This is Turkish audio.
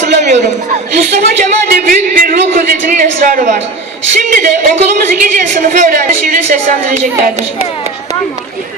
hatırlamıyorum. Mustafa Kemal'de büyük bir ruh kudretinin esrarı var. Şimdi de okulumuz 2. sınıfı öğrenci şiiri seslendireceklerdir. Görmek